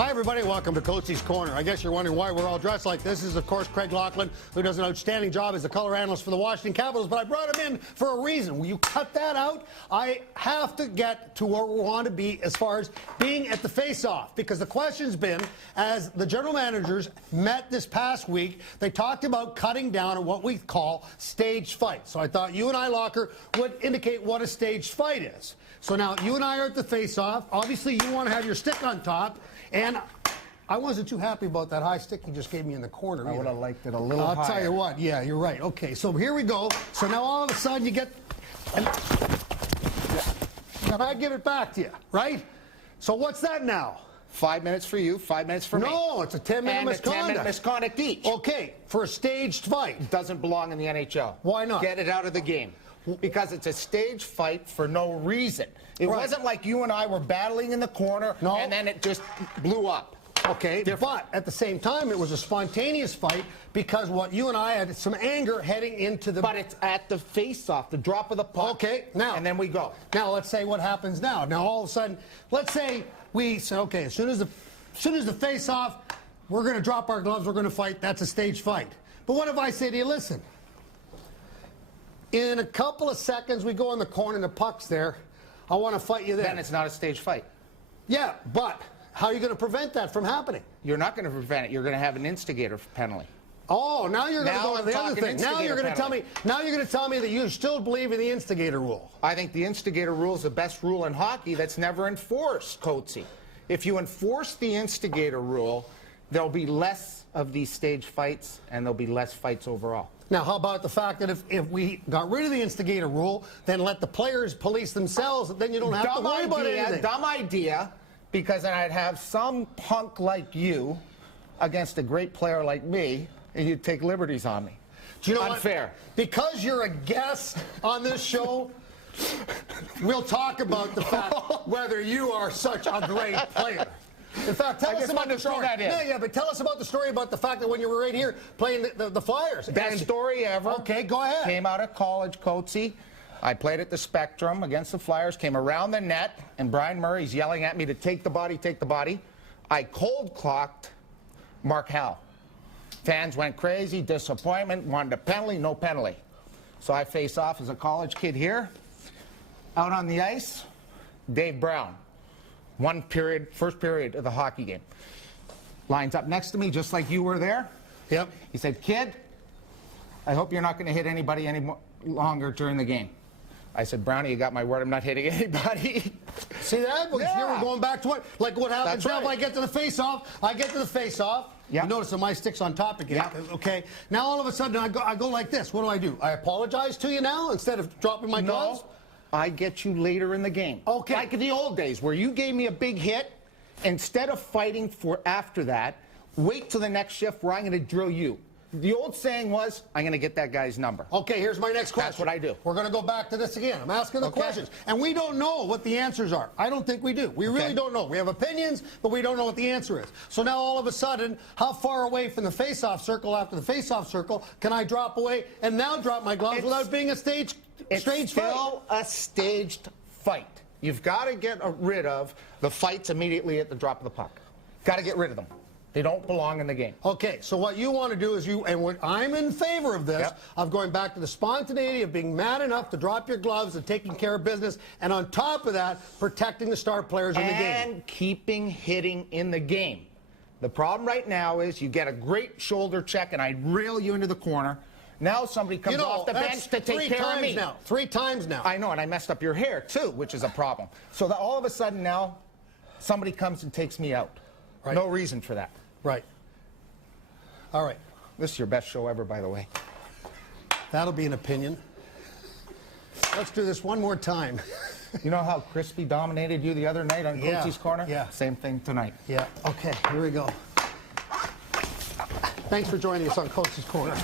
Hi, everybody. Welcome to Coatesy Corner. I guess you're wondering why we're all dressed like this. This is, of course, Craig Laughlin, who does an outstanding job as the color analyst for the Washington Capitals, but I brought him in for a reason. Will you cut that out? I have to get to where we want to be as far as being at the face-off, because the question's been, as the general managers met this past week, they talked about cutting down on what we call staged fights. So I thought you and I, Locker, would indicate what a staged fight is. So now you and I are at the face-off. Obviously, you want to have your stick on top. And I wasn't too happy about that high stick you just gave me in the corner. I would have liked it a little higher. I'll tell you what. Yeah, you're right. Okay, so here we go. So now all of a sudden you get... And I give it back to you, right? So what's that now? 5 minutes for you, 5 minutes for me. No, it's a 10-minute misconduct. And a 10-minute misconduct each. Okay, for a staged fight. Doesn't belong in the NHL. Why not? Get it out of the game. Because it's a staged fight for no reason. It wasn't like you and I were battling in the corner and then it just blew up. Okay, but at the same time, it was a spontaneous fight because what you and I had some anger heading into the... But it's at the face-off, the drop of the puck. Okay, now... And then we go. Now, let's say what happens now. Now, all of a sudden, let's say we say, okay, as soon as the face-off, we're going to drop our gloves, we're going to fight. That's a staged fight. But what if I say to you, listen, in a couple of seconds, we go in the corner and the puck's there. I want to fight you there. Then it's not a staged fight. Yeah, but how are you going to prevent that from happening? You're not going to prevent it. You're going to have an instigator penalty. Oh, now you're going to go to the other thing. Now you're going to tell me. Now you're going to tell me that you still believe in the instigator rule. I think the instigator rule is the best rule in hockey that's never enforced, Coatesy. If you enforce the instigator rule, there'll be less of these staged fights and there'll be less fights overall. Now, how about the fact that if we got rid of the instigator rule, then let the players police themselves, then you don't have to worry about anything. Dumb idea, because then I'd have some punk like you against a great player like me, and you'd take liberties on me. Do you know Unfair. What? Because you're a guest on this show, we'll talk about the fact whether you are such a great player. In fact, tell us about the story. Yeah, but tell us about the story about the fact that when you were right here playing the Flyers. Best story ever. Okay, go ahead. Came out of college, Coatesy. I played at the Spectrum against the Flyers, came around the net, and Brian Murray's yelling at me to take the body, take the body. I cold-clocked Mark Howe. Fans went crazy, disappointment, wanted a penalty, no penalty. So I face off as a college kid here. Out on the ice, Dave Brown. One period, first period of the hockey game. Lines up next to me, just like you were there. Yep. He said, "Kid, I hope you're not going to hit anybody any longer during the game." I said, "Brownie, you got my word. I'm not hitting anybody." See that? Well, yeah. Here we're going back to what happens now. If I get to the face-off, Yep. You notice that my stick's on top again. Yep. Okay. Now all of a sudden I go like this. What do? I apologize to you now instead of dropping my gloves? I get you later in the game. Okay. Like in the old days where you gave me a big hit, instead of fighting for after that, wait till the next shift where I'm going to drill you. The old saying was, I'm going to get that guy's number. Okay, here's my next question. That's what I do. We're going to go back to this again. I'm asking the questions. And we don't know what the answers are. I don't think we do. We really don't know. We have opinions, but we don't know what the answer is. So now all of a sudden, how far away from the face-off circle after the face-off circle can I drop away and now drop my gloves without being a staged fight? It's still a staged fight. You've got to get rid of the fights immediately at the drop of the puck. Got to get rid of them. They don't belong in the game. Okay, so what you want to do is I'm in favor of this, of going back to the spontaneity of being mad enough to drop your gloves and taking care of business, and on top of that, protecting the star players in the game. And keeping hitting in the game. The problem right now is you get a great shoulder check, and I reel you into the corner. Now somebody comes off the bench to take care of me. 3 times now. I know, and I messed up your hair, too, which is a problem. So that all of a sudden now, somebody comes and takes me out. Right. No reason for that. Right. All right. This is your best show ever, by the way. That'll be an opinion. Let's do this one more time. You know how Crispy dominated you the other night on Coatesy Corner? Yeah. Same thing tonight. Yeah. Okay, here we go. Thanks for joining us on Coatesy Corner.